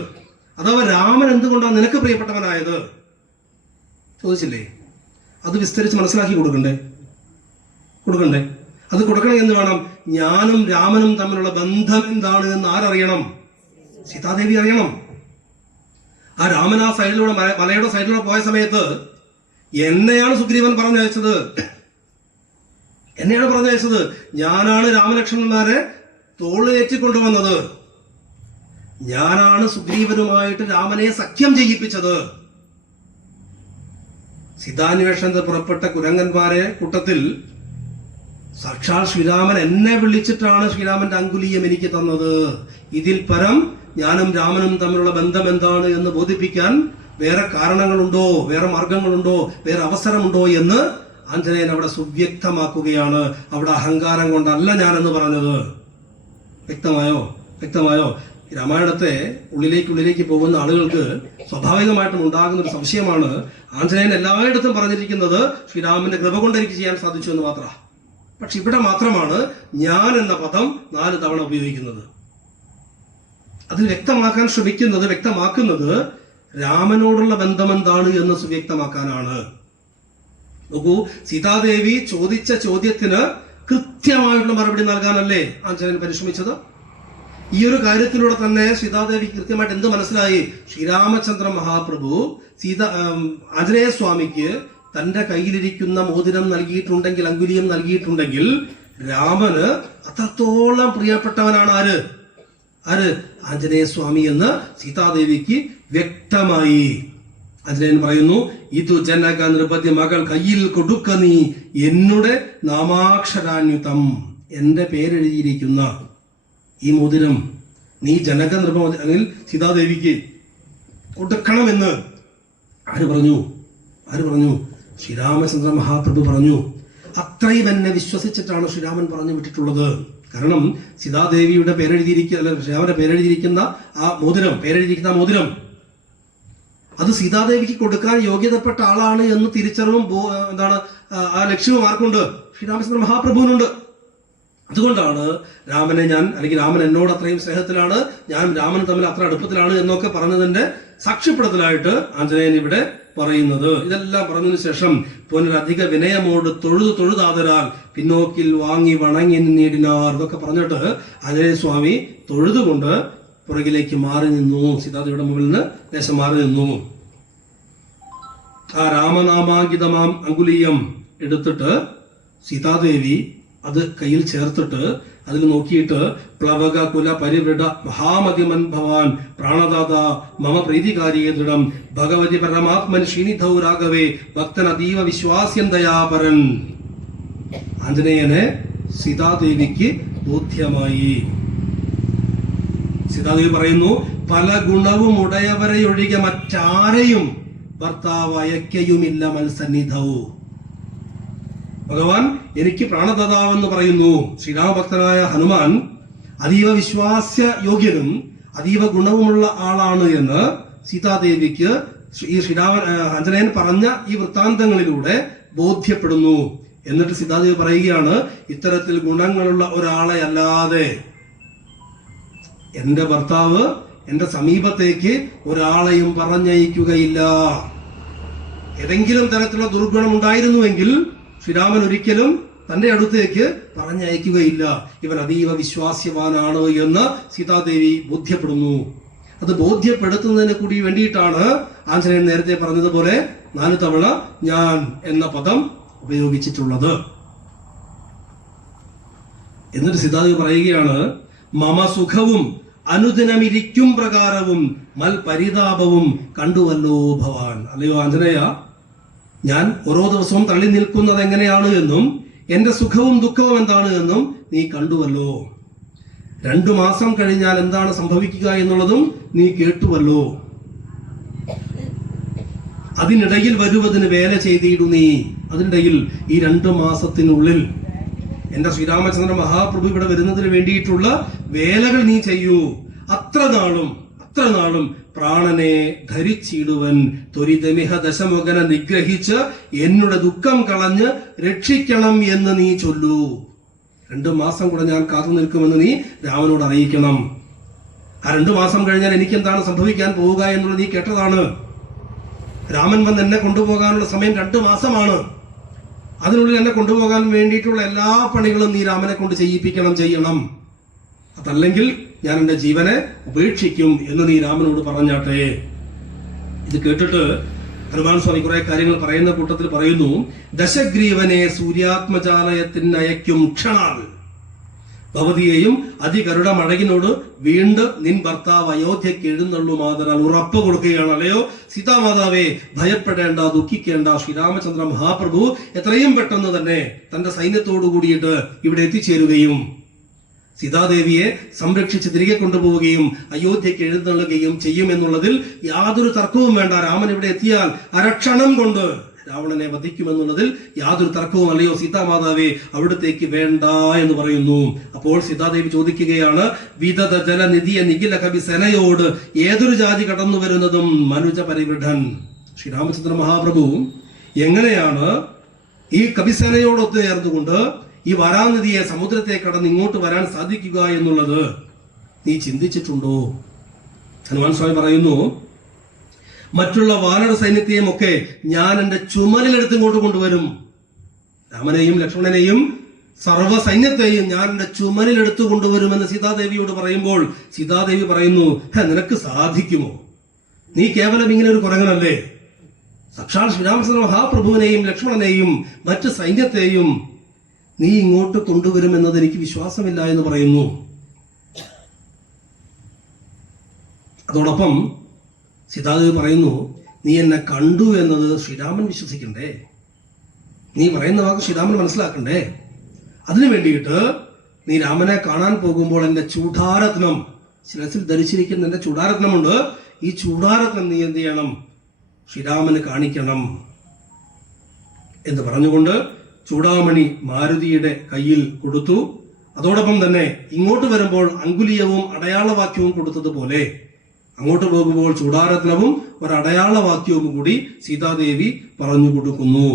അഥവാ രാമൻ എന്തുകൊണ്ടാ നിനക്ക് പ്രിയപ്പെട്ടവനായത്? ചോദിച്ചില്ലേ? അത് വിസ്തരിച്ച് മനസ്സിലാക്കി കൊടുക്കണ്ടേ? അത് കൊടുക്കണം. എന്ന് വേണം. ഞാനും രാമനും തമ്മിലുള്ള ബന്ധം എന്താണ് എന്ന് ആരറിയണം? സീതാദേവി അറിയണം. ആ രാമൻ ആ സൈഡിലൂടെ, മലയുടെ സൈഡിലൂടെ പോയ സമയത്ത് എന്നെയാണ് സുഗ്രീവൻ പറഞ്ഞയച്ചത്. ഞാനാണ് രാമലക്ഷ്മണന്മാരെ തോളേറ്റിക്കൊണ്ടുവന്നത്. ഞാനാണ് സുഗ്രീവനുമായിട്ട് രാമനെ സഖ്യം ചെയ്യിപ്പിച്ചത്. സീതാന്വേഷണത്തിൽ പുറപ്പെട്ട കുരങ്ങന്മാരെ കൂട്ടത്തിൽ സാക്ഷാൽ ശ്രീരാമൻ എന്നെ വിളിച്ചിട്ടാണ് ശ്രീരാമന്റെ അങ്കുലീയം എനിക്ക് തന്നത്. ഇതിൽ പരം ഞാനും രാമനും തമ്മിലുള്ള ബന്ധം എന്താണ് എന്ന് ബോധിപ്പിക്കാൻ വേറെ കാരണങ്ങളുണ്ടോ, വേറെ മാർഗങ്ങളുണ്ടോ, വേറെ അവസരമുണ്ടോ എന്ന് ആഞ്ജനേയൻ അവിടെ സുവ്യക്തമാക്കുകയാണ്. അവിടെ അഹങ്കാരം കൊണ്ടല്ല ഞാനെന്ന് പറഞ്ഞത്. വ്യക്തമായോ? ഈ രാമായണത്തെ ഉള്ളിലേക്ക് പോകുന്ന ആളുകൾക്ക് സ്വാഭാവികമായിട്ടും ഉണ്ടാകുന്ന ഒരു സംശയമാണ്, ആഞ്ജനേയൻ എല്ലായിടത്തും പറഞ്ഞിരിക്കുന്നത് ശ്രീരാമന്റെ കൃപ കൊണ്ട് എനിക്ക് ചെയ്യാൻ സാധിച്ചു എന്ന് മാത്രമാണ്. പക്ഷെ ഇവിടെ മാത്രമാണ് ഞാൻ എന്ന പദം 4 തവണ ഉപയോഗിക്കുന്നത്. അതിൽ വ്യക്തമാക്കുന്നത് രാമനോടുള്ള ബന്ധം എന്താണ് എന്ന് സുവ്യക്തമാക്കാനാണ്. നോക്കൂ, സീതാദേവി ചോദിച്ച ചോദ്യത്തിന് കൃത്യമായിട്ടുള്ള മറുപടി നൽകാനല്ലേ ആഞ്ജനേയൻ പരിശ്രമിച്ചത്. ഈ ഒരു കാര്യത്തിലൂടെ തന്നെ സീതാദേവി കൃത്യമായിട്ട് എന്ത് മനസ്സിലായി? ശ്രീരാമചന്ദ്ര മഹാപ്രഭു ആഞ്ജനേയ സ്വാമിക്ക് തന്റെ കയ്യിലിരിക്കുന്ന മോതിരം നൽകിയിട്ടുണ്ടെങ്കിൽ, അങ്കുലിയം നൽകിയിട്ടുണ്ടെങ്കിൽ, രാമന് അത്രത്തോളം പ്രിയപ്പെട്ടവനാണ് ആര് ആഞ്ജനേയ സ്വാമി എന്ന് സീതാദേവിക്ക് വ്യക്തമായി. ആഞ്ജനേയൻ പറയുന്നു, ഇതു ജനക നൃപതി മകൾ കയ്യിൽ കൊടുക്ക നീ എന്നുടെ നാമാക്ഷരാന്യുതം, എന്റെ പേരെഴുതിയിരിക്കുന്ന ഈ മോതിരം നീ ജനക നൃപ അല്ലെങ്കിൽ സീതാദേവിക്ക് കൊടുക്കണമെന്ന് ആര് പറഞ്ഞു? ശ്രീരാമചന്ദ്ര മഹാപ്രഭു പറഞ്ഞു. അത്രയും എന്നെ വിശ്വസിച്ചിട്ടാണ് ശ്രീരാമൻ പറഞ്ഞു വിട്ടിട്ടുള്ളത്. കാരണം സീതാദേവിയുടെ ശ്രീരാമന്റെ പേരെഴുതിയിരിക്കുന്ന ആ മോതിരം അത് സീതാദേവിക്ക് കൊടുക്കാൻ യോഗ്യതപ്പെട്ട ആളാണ് എന്ന് തിരിച്ചറിവും ആ ലക്ഷ്യവും ആർക്കുണ്ട്? ശ്രീരാമചന്ദ്ര മഹാപ്രഭുവിനുണ്ട്. അതുകൊണ്ടാണ് രാമൻ എന്നോട് അത്രയും സ്നേഹത്തിലാണ്, ഞാൻ രാമൻ തമ്മിൽ അത്ര അടുപ്പത്തിലാണ് എന്നൊക്കെ പറഞ്ഞതിന്റെ സാക്ഷ്യപ്പെടുത്തലായിട്ട് ആഞ്ജനേയൻ ഇവിടെ പറയുന്നത്. ഇതെല്ലാം പറഞ്ഞതിനു ശേഷം പുനരധിക വിനയമോട് തൊഴുതാതരാൽ പിന്നോക്കിൽ വാങ്ങി വണങ്ങി നേടിനാർ എന്നൊക്കെ പറഞ്ഞിട്ട് ആഞ്ജനേയ സ്വാമി തൊഴുതുകൊണ്ട് പുറകിലേക്ക് മാറി നിന്നു. സീതാദേവിയുടെ മുകളിൽ നിന്ന് ദേശം മാറി നിന്നു. ആ രാമനാമാങ്കിതമാം അങ്കുലീയം എടുത്തിട്ട് സീതാദേവി അത് കയ്യിൽ ചേർത്തിട്ട് അതിൽ നോക്കിയിട്ട് പ്ലവക കുല പരിവൃഢ മഹാമതിമൻ ഭവാൻ പ്രാണദാത മമ പ്രീതികാരിയെ ദൃഢം ഭഗവതി പരമാത്മൻ ശ്രീനിധൗ രാഘവേ ഭക്തൻ അതീവ വിശ്വാസ്യൻ ദയാപരൻ. ആഞ്ജനേയനെ സീതാദേവിക്ക് ബോധ്യമായി. സീതാദേവി പറയുന്നു, പല ഗുണവും ഉടയവരെയൊഴികെ മറ്റാരെയും ഭർത്താവ് അയക്കയുമില്ല മത്സന്നിധൗ. ഭഗവാൻ എനിക്ക് പ്രാണദാതാവെന്ന് പറയുന്നു. ശ്രീരാമഭക്തനായ ഹനുമാൻ അതീവ വിശ്വാസ്യ യോഗ്യനും അതീവ ഗുണവുമുള്ള ആളാണ് എന്ന് സീതാദേവിക്ക് ഈ ആഞ്ജനേയൻ പറഞ്ഞ ഈ വൃത്താന്തങ്ങളിലൂടെ ബോധ്യപ്പെടുന്നു. എന്നിട്ട് സീതാദേവി പറയുകയാണ്, ഇത്തരത്തിൽ ഗുണങ്ങളുള്ള ഒരാളെ അല്ലാതെ എന്റെ ഭർത്താവ് എന്റെ സമീപത്തേക്ക് ഒരാളെയും പറഞ്ഞയക്കുകയില്ല. ഏതെങ്കിലും തരത്തിലുള്ള ദുർഗുണം ഉണ്ടായിരുന്നുവെങ്കിൽ ശ്രീരാമൻ ഒരിക്കലും തന്റെ അടുത്തേക്ക് പറഞ്ഞയക്കുകയില്ല. ഇവൻ അതീവ വിശ്വാസ്യവാനാണ് എന്ന് സീതാദേവി ബോധ്യപ്പെടുന്നു. അത് ബോധ്യപ്പെടുത്തുന്നതിന് കൂടി വേണ്ടിയിട്ടാണ് ആഞ്ജനേയൻ നേരത്തെ പറഞ്ഞതുപോലെ 4 തവണ ഞാൻ എന്ന പദം ഉപയോഗിച്ചിട്ടുള്ളത്. എന്നിട്ട് സീതാദേവി പറയുകയാണ്, മമ സുഖവും അനുദിനമിരിക്കും പ്രകാരവും മൽ പരിതാപവും കണ്ടുവല്ലോ ഭവാൻ. അല്ലയോ ആഞ്ജനേയ, ഞാൻ ഓരോ ദിവസവും തള്ളി നിൽക്കുന്നത് എങ്ങനെയാണ് എന്നും എന്റെ സുഖവും ദുഃഖവും എന്താണ് എന്നും നീ കണ്ടുവല്ലോ. 2 മാസം കഴിഞ്ഞാൽ എന്താണ് സംഭവിക്കുക എന്നുള്ളതും നീ കേട്ടുവല്ലോ. അതിനിടയിൽ വരുവതിന് വേല ചെയ്തിടു നീ. അതിനിടയിൽ ഈ 2 മാസത്തിനുള്ളിൽ എന്റെ ശ്രീരാമചന്ദ്ര മഹാപ്രഭു ഇവിടെ വരുന്നതിന് വേണ്ടിയിട്ടുള്ള വേലകൾ നീ ചെയ്യൂ. അത്ര നാളും പ്രാണനെ ധരിച്ചിടുവൻ ത്വരിതമിഹ ദശമുഖനെ നിഗ്രഹിച്ച് എന്നുടെ ദുഃഖം കളഞ്ഞ് രക്ഷിക്കണം എന്ന് നീ ചൊല്ലൂ. 2 മാസം കൂടെ ഞാൻ കാത്തു നിൽക്കുമെന്ന് നീ രാമനോട് അറിയിക്കണം. ആ 2 മാസം കഴിഞ്ഞാൽ എനിക്ക് എന്താണ് സംഭവിക്കാൻ പോവുക എന്നുള്ളത് നീ കേട്ടതാണ്. രാമൻ വന്ന് എന്നെ കൊണ്ടുപോകാനുള്ള സമയം 2 മാസമാണ്. അതിനുള്ളിൽ എന്നെ കൊണ്ടുപോകാൻ വേണ്ടിയിട്ടുള്ള എല്ലാ പണികളും നീ രാമനെ കൊണ്ട് ചെയ്യണം. അതല്ലെങ്കിൽ ഞാൻ എന്റെ ജീവനെ ഉപേക്ഷിക്കും എന്ന് നീ രാമനോട് പറഞ്ഞാട്ടെ. ഇത് കേട്ടിട്ട് ഹനുമാൻ സ്വാമി കുറെ കാര്യങ്ങൾ പറയുന്ന കൂട്ടത്തിൽ പറയുന്നു, ദശഗ്രീവനെ സൂര്യാത്മജാലയത്തിന് അയക്കും ക്ഷണാൽ ഭവതിയെയും അതികരുട മഴകിനോട് വീണ്ടും നിൻ ഭർത്താവ് അയോധ്യയ്ക്ക് എഴുന്നള്ളു മാതരാൽ ഉറപ്പ് കൊടുക്കുകയാണ്. അല്ലയോ സീതാമാതാവേ, ഭയപ്പെടേണ്ട, ദുഃഖിക്കേണ്ട. ശ്രീരാമചന്ദ്ര മഹാപ്രഭു എത്രയും പെട്ടെന്ന് തന്നെ തന്റെ സൈന്യത്തോടു കൂടിയിട്ട് ഇവിടെ എത്തിച്ചേരുകയും സീതാദേവിയെ സംരക്ഷിച്ച് തിരികെ കൊണ്ടുപോവുകയും അയോധ്യയ്ക്ക് എഴുന്നള്ളുകയും ചെയ്യുമെന്നുള്ളതിൽ യാതൊരു തർക്കവും വേണ്ട. രാമൻ ഇവിടെ എത്തിയാൽ അരക്ഷണം കൊണ്ട് രാവണനെ വധിക്കുമെന്നുള്ളതിൽ യാതൊരു തർക്കവും അല്ലയോ സീതാമാതാവേ, അവിടത്തേക്ക് വേണ്ട എന്ന് പറയുന്നു. അപ്പോൾ സീതാദേവി ചോദിക്കുകയാണ്, വിതത ജലനിധിയ നിഖില കവി സേനയോട് ഏതൊരു ജാതി കടന്നു വരുന്നതും മനുജ പരിവൃഢൻ. ശ്രീരാമചന്ദ്ര മഹാപ്രഭു എങ്ങനെയാണ് ഈ കവിസേനയോടൊത്ത് ചേർന്നുകൊണ്ട് ഈ വരാനിധിയെ സമുദ്രത്തെ കടന്ന് ഇങ്ങോട്ട് വരാൻ സാധിക്കുക എന്നുള്ളത് നീ ചിന്തിച്ചിട്ടുണ്ടോ? ഹനുമാൻ സ്വാമി പറയുന്നു, മറ്റുള്ള വാനര സൈന്യത്തെയും ഒക്കെ ഞാൻ എന്റെ ചുമലിലെടുത്ത് ഇങ്ങോട്ട് കൊണ്ടുവരും. രാമനെയും ലക്ഷ്മണനെയും സർവ്വ സൈന്യത്തെയും ഞാൻ എന്റെ ചുമലിലെടുത്തു കൊണ്ടുവരുമെന്ന് സീതാദേവിയോട് പറയുമ്പോൾ സീതാദേവി പറയുന്നു, നിനക്ക് സാധിക്കുമോ? നീ കേവലം ഇങ്ങനെ ഒരു കുരങ്ങനല്ലേ? സാക്ഷാൽ ശ്രീരാമചന്ദ്ര മഹാപ്രഭുവിനെയും ലക്ഷ്മണനെയും മറ്റ് സൈന്യത്തെയും നീ ഇങ്ങോട്ട് കൊണ്ടുവരുമെന്നത് എനിക്ക് വിശ്വാസമില്ല എന്ന് പറയുന്നു. അതോടൊപ്പം സീതാദേവി പറയുന്നു, നീ എന്നെ കണ്ടു എന്നത് ശ്രീരാമൻ വിശ്വസിക്കണ്ടേ? നീ പറയുന്ന വാക്ക് ശ്രീരാമൻ മനസ്സിലാക്കണ്ടേ? അതിനു വേണ്ടിയിട്ട് നീ രാമനെ കാണാൻ പോകുമ്പോൾ എന്റെ ചൂടാരത്നം, ശിരസിൽ ധരിച്ചിരിക്കുന്ന എന്റെ ചൂടാരത്നമുണ്ട്, ഈ ചൂടാരത്നം നീ എന്ത് ചെയ്യണം? ശ്രീരാമന് കാണിക്കണം എന്ന് പറഞ്ഞുകൊണ്ട് ചൂടാമണി മാരുതിയുടെ കയ്യിൽ കൊടുത്തു. അതോടൊപ്പം തന്നെ ഇങ്ങോട്ട് വരുമ്പോൾ അങ്കുലീയവും അടയാളവാക്യവും കൊടുത്തതുപോലെ അങ്ങോട്ട് പോകുമ്പോൾ ചൂടാരത്നവും ഒരടയാളവാക്യവും കൂടി സീതാദേവി പറഞ്ഞു കൊടുക്കുന്നു.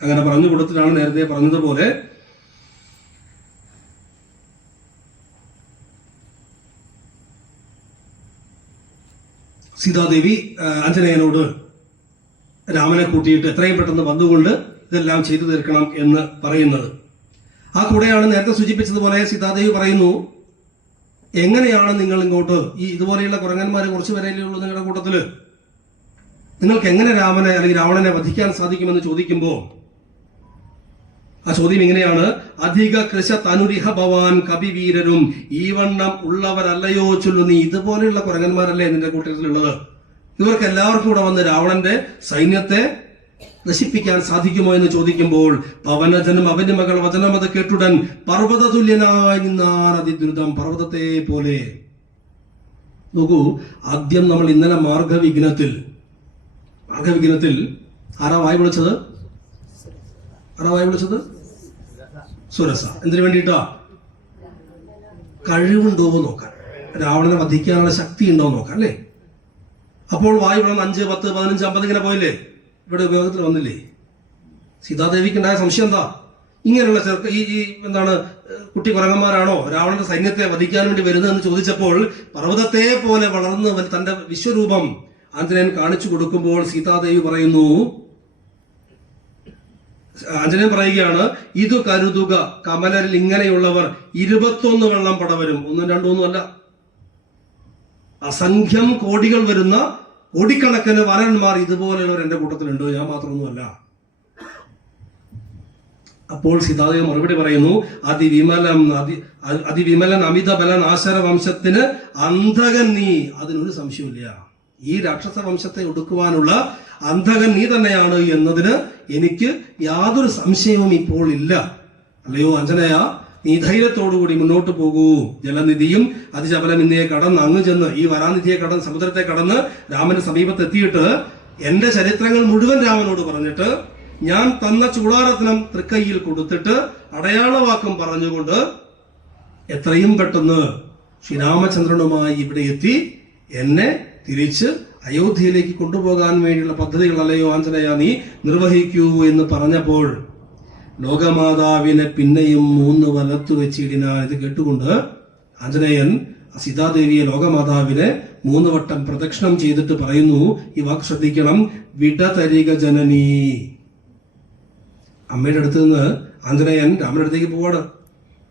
അങ്ങനെ പറഞ്ഞു കൊടുത്തിട്ടാണ് നേരത്തെ പറഞ്ഞതുപോലെ സീതാദേവി ആഞ്ജനേയനോട് രാമനെ കൂട്ടിയിട്ട് എത്രയും പെട്ടെന്ന് വന്നുകൊണ്ട് ഇതെല്ലാം ചെയ്തു തീർക്കണം എന്ന് പറയുന്നത്. ആ കൂടെയാണ് നേരത്തെ സൂചിപ്പിച്ചതുപോലെ സീതാദേവി പറയുന്നു, എങ്ങനെയാണ് നിങ്ങൾ ഇങ്ങോട്ട് ഈ ഇതുപോലെയുള്ള കുരങ്ങന്മാർ കുറച്ചു പേരല്ലേ ഉള്ളൂ നിങ്ങളുടെ കൂട്ടത്തില്, നിങ്ങൾക്ക് എങ്ങനെ രാമനെ അല്ലെങ്കിൽ രാവണനെ വധിക്കാൻ സാധിക്കുമെന്ന് ചോദിക്കുമ്പോൾ ആ ചോദ്യം ഇങ്ങനെയാണ്, അധിക കൃശ തനുരിഹ ഭവാൻ കവിവീരരും ഈ വണ്ണം ഉള്ളവരല്ലയോ ചൊല്ലു. നീ ഇതുപോലെയുള്ള കുരങ്ങന്മാരല്ലേ നിന്റെ കൂട്ടത്തിലുള്ളത്? ഇവർക്ക് എല്ലാവർക്കും കൂടെ വന്ന് രാവണന്റെ സൈന്യത്തെ നശിപ്പിക്കാൻ സാധിക്കുമോ എന്ന് ചോദിക്കുമ്പോൾ പവനജനും അവന്റെ മകൾ വചനം അത് കേട്ടുടൻ പർവ്വത തുല്യനായി നിന്നാൻ അതിദ്രുതം, പർവ്വതത്തെ പോലെ. നോക്കൂ, ആദ്യം നമ്മൾ ഇന്നലെ മാർഗവിഘ്നത്തിൽ ആരാ വായി വിളിച്ചത്? സുരസ. എന്തിനു വേണ്ടിയിട്ടാ? കഴിവുണ്ടോ നോക്കാൻ, രാവണനെ വധിക്കാനുള്ള ശക്തി ഉണ്ടോ നോക്കാൻ അല്ലേ? അപ്പോൾ വായു വിളന്ന് 5, 10, 15, 50 ഇങ്ങനെ പോയില്ലേ? ഇവിടെ ഉപയോഗത്തിൽ വന്നില്ലേ? സീതാദേവിക്ക് ഉണ്ടായ സംശയം എന്താ? ഇങ്ങനെയുള്ള ഈ എന്താണ് കുട്ടി കുരങ്ങന്മാരാണോ രാവണന്റെ സൈന്യത്തെ വധിക്കാൻ വേണ്ടി വരുന്നതെന്ന് ചോദിച്ചപ്പോൾ പർവ്വതത്തെ പോലെ വളർന്ന് തന്റെ വിശ്വരൂപം ആഞ്ജനേയൻ കാണിച്ചു കൊടുക്കുമ്പോൾ സീതാദേവി പറയുന്നു, ആഞ്ജനേയൻ പറയുകയാണ്, ഇത് കരുതുക കമലരിൽ ഇങ്ങനെയുള്ളവർ 21 വെള്ളം പടവരും. 1, 2 അല്ല, അസംഖ്യം കോടികൾ വരുന്ന കോടിക്കണക്കിന് വരന്മാർ ഇതുപോലെയുള്ളവർ എന്റെ കൂട്ടത്തിലുണ്ട്, ഞാൻ മാത്രമൊന്നുമല്ല. അപ്പോൾ സീതാദേവി മറുപടി പറയുന്നു, അതിവിമലൻ അമിത ബലൻ ആശര വംശത്തിന് അന്ധകൻ നീ, അതിനൊരു സംശയമില്ല. ഈ രാക്ഷസ വംശത്തെ ഒടുക്കുവാനുള്ള അന്ധകൻ നീ തന്നെയാണ് എന്നതിന് എനിക്ക് യാതൊരു സംശയവും ഇപ്പോൾ ഇല്ല. അല്ലയോ അഞ്ജനയ, നീ ധൈര്യത്തോടുകൂടി മുന്നോട്ട് പോകൂ. ജലനിധിയും അതിജബലം ഇന്നയെ കടന്ന് അങ്ങ് ചെന്ന് ഈ വരാനിധിയെ കടന്ന് സമുദ്രത്തെ കടന്ന് രാമന്റെ സമീപത്ത് എത്തിയിട്ട് എന്റെ ചരിത്രങ്ങൾ മുഴുവൻ രാമനോട് പറഞ്ഞിട്ട് ഞാൻ തന്ന ചൂടാരത്നം തൃക്കൈയിൽ കൊടുത്തിട്ട് അടയാളവാക്കം പറഞ്ഞുകൊണ്ട് എത്രയും പെട്ടെന്ന് ശ്രീരാമചന്ദ്രനുമായി ഇവിടെ എത്തി എന്നെ തിരിച്ച് അയോധ്യയിലേക്ക് കൊണ്ടുപോകാൻ വേണ്ടിയുള്ള പദ്ധതികൾ അല്ലയോ ആഞ്ജനേയ നീ നിർവഹിക്കൂ എന്ന് പറഞ്ഞപ്പോൾ ലോകമാതാവിനെ പിന്നെയും 3 വലത്തു വെച്ചിടിനാൻ. ഇത് കേട്ടുകൊണ്ട് ആഞ്ജനേയൻ സീതാദേവിയെ ലോകമാതാവിനെ 3 വട്ടം പ്രദക്ഷിണം ചെയ്തിട്ട് പറയുന്നു, ഈ വാക്ക് ശ്രദ്ധിക്കണം, വിടതരിക ജനനീ. അമ്മയുടെ അടുത്ത് നിന്ന് ആഞ്ജനേയൻ രാമന്റെ അടുത്തേക്ക് പോവാണ്.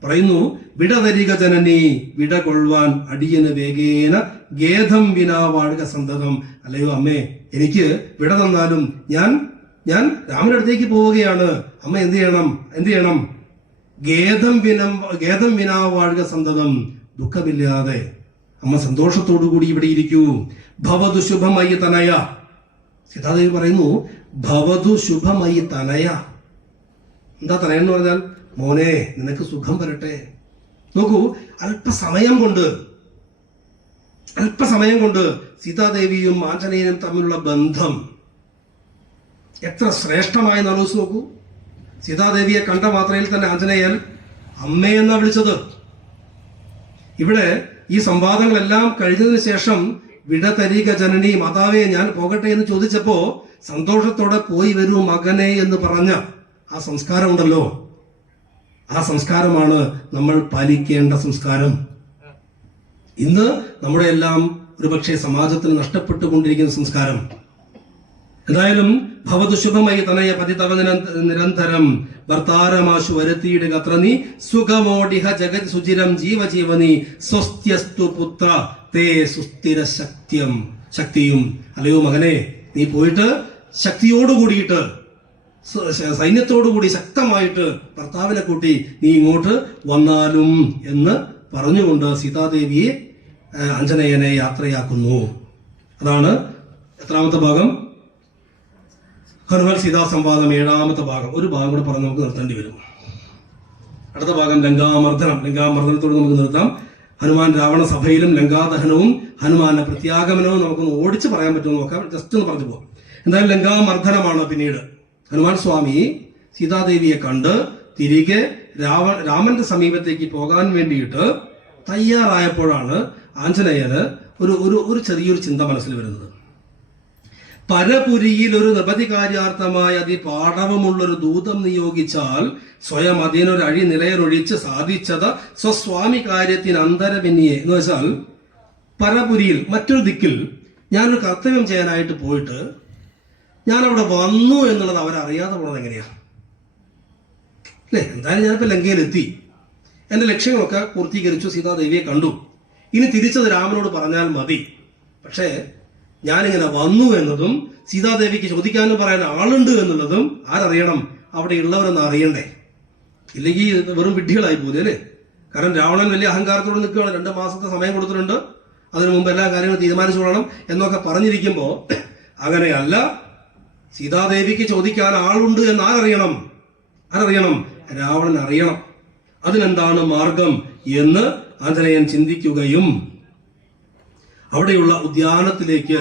പറയുന്നു, വിടതരിക ജനനീ, വിട കൊള്ളുവാൻ അടിയന് വേഗേന ഗേധം വിനാ വാഴുക സന്തതം. അല്ലയോ അമ്മേ, എനിക്ക് വിട തന്നാലും ഞാൻ രാമന്റെ അടുത്തേക്ക് പോവുകയാണ്. അമ്മ എന്ത് ചെയ്യണം? ഗേധം വിനാ വാഴുക സന്തതം, ദുഃഖമില്ലാതെ അമ്മ സന്തോഷത്തോടു കൂടി ഇവിടെ ഇരിക്കൂ. ഭവതു ശുഭമയി തനയ. സീതാദേവി പറയുന്നു, ഭവതു ശുഭമയി തനയ. എന്താ തനയ എന്ന് പറഞ്ഞാൽ? മോനെ, നിനക്ക് സുഖം വരട്ടെ. നോക്കൂ, അല്പസമയം കൊണ്ട് സീതാദേവിയും ആഞ്ജനേയനും തമ്മിലുള്ള ബന്ധം എത്ര ശ്രേഷ്ഠമായി ആലോചിച്ച് നോക്കൂ. സീതാദേവിയെ കണ്ട മാത്രയിൽ തന്നെ ആഞ്ജനേയൻ അമ്മയെന്നാ വിളിച്ചത്. ഇവിടെ ഈ സംവാദങ്ങളെല്ലാം കഴിഞ്ഞതിന് ശേഷം വിട തരിക ജനനി, മാതാവേ ഞാൻ പോകട്ടെ എന്ന് ചോദിച്ചപ്പോ സന്തോഷത്തോടെ പോയി വരൂ മകനെ എന്ന് പറഞ്ഞ ആ സംസ്കാരം ഉണ്ടല്ലോ, ആ സംസ്കാരമാണ് നമ്മൾ പാലിക്കേണ്ട സംസ്കാരം. ഇന്ന് നമ്മുടെ എല്ലാം ഒരുപക്ഷെ സമാജത്തിൽ നഷ്ടപ്പെട്ടുകൊണ്ടിരിക്കുന്ന സംസ്കാരം. എന്തായാലും ഭവതുശുഭമായി തനയ പതിതവ നിരന്തരം ഭർത്താരമാശു വരുത്തിയിടുക അത്ര നീ സുഖമോടിഹ ജഗത് സുചിരം ജീവജീവനി സ്വസ്ത്യസ്തു പുത്ര തേ സുസ്ഥിര ശക്തിയും. അല്ലയോ മകനെ, നീ പോയിട്ട് ശക്തിയോട് കൂടിയിട്ട് സൈന്യത്തോടുകൂടി ശക്തമായിട്ട് ഭർത്താവിനെ കൂട്ടി നീ ഇങ്ങോട്ട് വന്നാലും എന്ന് പറഞ്ഞുകൊണ്ട് സീതാദേവിയെ ആഞ്ജനേയനെ യാത്രയാക്കുന്നു. അതാണ് എത്രാമത്തെ ഭാഗം? ഹനുമാൻ സീതാ സംവാദം 7ാമത്തെ ഭാഗം. ഒരു ഭാഗം കൂടെ പറഞ്ഞ് നമുക്ക് നിർത്തേണ്ടി വരും. അടുത്ത ഭാഗം ലങ്കാമർദ്ദനം. ലങ്കാമർദ്ദനത്തോട് നമുക്ക് നിർത്താം. ഹനുമാൻ രാവണ സഭയിലും ലങ്കാദഹനവും ഹനുമാന്റെ പ്രത്യാഗമനവും നമുക്കൊന്ന് ഓടിച്ച് പറയാൻ പറ്റുമെന്ന് നോക്കാം. ജസ്റ്റ് ഒന്ന് പറഞ്ഞു പോകാം. എന്തായാലും ലങ്കാമർദ്ദനമാണ്. പിന്നീട് ഹനുമാൻ സ്വാമി സീതാദേവിയെ കണ്ട് തിരികെ രാമന്റെ സമീപത്തേക്ക് പോകാൻ വേണ്ടിയിട്ട് തയ്യാറായപ്പോഴാണ് ആഞ്ജനേയന് ഒരു ചെറിയൊരു ചിന്ത മനസ്സിൽ വരുന്നത്. പരപുരിയിൽ ഒരു നൃപതി കാര്യാർത്ഥമായി അതിപാടവമുള്ളൊരു ദൂതം നിയോഗിച്ചാൽ സ്വയം അതിനൊരു അഴി നിലയൊഴിച്ച് സാധിച്ചത് സ്വസ്വാമി കാര്യത്തിന് അന്തരവിന്യെ എന്ന് വെച്ചാൽ, പരപുരിയിൽ മറ്റൊരു ദിക്കിൽ ഞാനൊരു കർത്തവ്യം ചെയ്യാനായിട്ട് പോയിട്ട് ഞാൻ അവിടെ വന്നു എന്നുള്ളത് അവരറിയാതെ പോണത് എങ്ങനെയാ അല്ലേ? എന്തായാലും ഞാനിപ്പോ ലങ്കയിലെത്തി, എന്റെ ലക്ഷ്യങ്ങളൊക്കെ പൂർത്തീകരിച്ചു, സീതാദേവിയെ കണ്ടു, ഇനി തിരിച്ചത് രാമനോട് പറഞ്ഞാൽ മതി. പക്ഷേ ഞാനിങ്ങനെ വന്നു എന്നതും സീതാദേവിക്ക് ചോദിക്കാനും പറയാൻ ആളുണ്ട് എന്നുള്ളതും ആരറിയണം? അവിടെ ഉള്ളവരൊന്ന് അറിയണ്ടേ? ഇല്ലെങ്കിൽ വെറും വിഡ്ഢികളായി പോലെ അല്ലേ? കാരണം രാവണൻ വലിയ അഹങ്കാരത്തോട് നിൽക്കുകയാണ്. 2 മാസത്തെ സമയം കൊടുത്തിട്ടുണ്ട്, അതിനു മുമ്പ് എല്ലാ കാര്യങ്ങളും തീരുമാനിച്ചോളണം എന്നൊക്കെ പറഞ്ഞിരിക്കുമ്പോ അങ്ങനെയല്ല. സീതാദേവിക്ക് ചോദിക്കാൻ ആളുണ്ട് എന്ന് ആരറിയണം? രാവണൻ അറിയണം. അതിനെന്താണ് മാർഗം എന്ന് ആഞ്ജനേയൻ ചിന്തിക്കുകയും അവിടെയുള്ള ഉദ്യാനത്തിലേക്ക്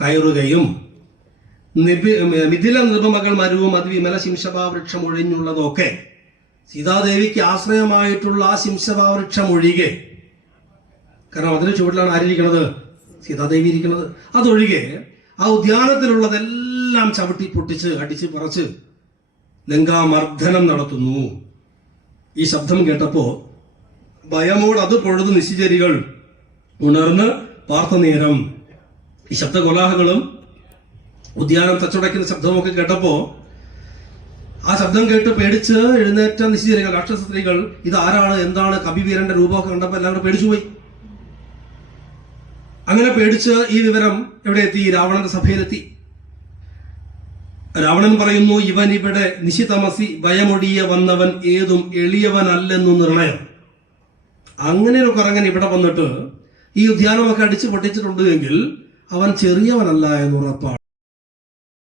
കയറുകയും മിഥില നൃപമകൾ മരുവും അതിവിമല ശിംശഭാവൃക്ഷം ഒഴിഞ്ഞുള്ളതൊക്കെ സീതാദേവിക്ക് ആശ്രയമായിട്ടുള്ള ആ ശിംശഭാവൃക്ഷം ഒഴികെ, കാരണം അതിന് ചുവട്ടിലാണ് ആരിയിരിക്കുന്നത്? സീതാദേവി ഇരിക്കുന്നത്. അതൊഴികെ ആ ഉദ്യാനത്തിലുള്ളതെല്ലാം ചവിട്ടി പൊട്ടിച്ച് അടിച്ച് പറിച്ച് ലങ്കാമർദ്ദനം നടത്തുന്നു. ഈ ശബ്ദം കേട്ടപ്പോ ഭയമോട് അത് പൊഴുതു നിശിചരികൾ ഉണർന്ന് പാർത്ത നേരം ഈ ശബ്ദ കോലാഹലങ്ങളും ഉദ്യാനം തച്ചുടയ്ക്കുന്ന ശബ്ദമൊക്കെ കേട്ടപ്പോ ആ ശബ്ദം കേട്ട് പേടിച്ച് എഴുന്നേറ്റ നിശിചരികൾ, രാക്ഷസ സ്ത്രീകൾ, ഇത് ആരാണ്, എന്താണ്, കവിവീരന്റെ രൂപമൊക്കെ കണ്ടപ്പോ എല്ലാവരും പേടിച്ചുപോയി. അങ്ങനെ പേടിച്ച് ഈ വിവരം എവിടെ എത്തി? രാവണന്റെ സഭയിലെത്തി. രാവണൻ പറയുന്നു, ഇവൻ ഇവിടെ നിശിതമസി ഭയമൊടിയ വന്നവൻ ഏതും എളിയവനല്ലെന്നു നിർണയം. അങ്ങനെ ഒരു കുറങ്ങൻ ഇവിടെ വന്നിട്ട് ഈ ഉദ്യാനമൊക്കെ അടിച്ചു പൊട്ടിച്ചിട്ടുണ്ട് എങ്കിൽ അവൻ ചെറിയവനല്ല എന്നുറപ്പാണ്.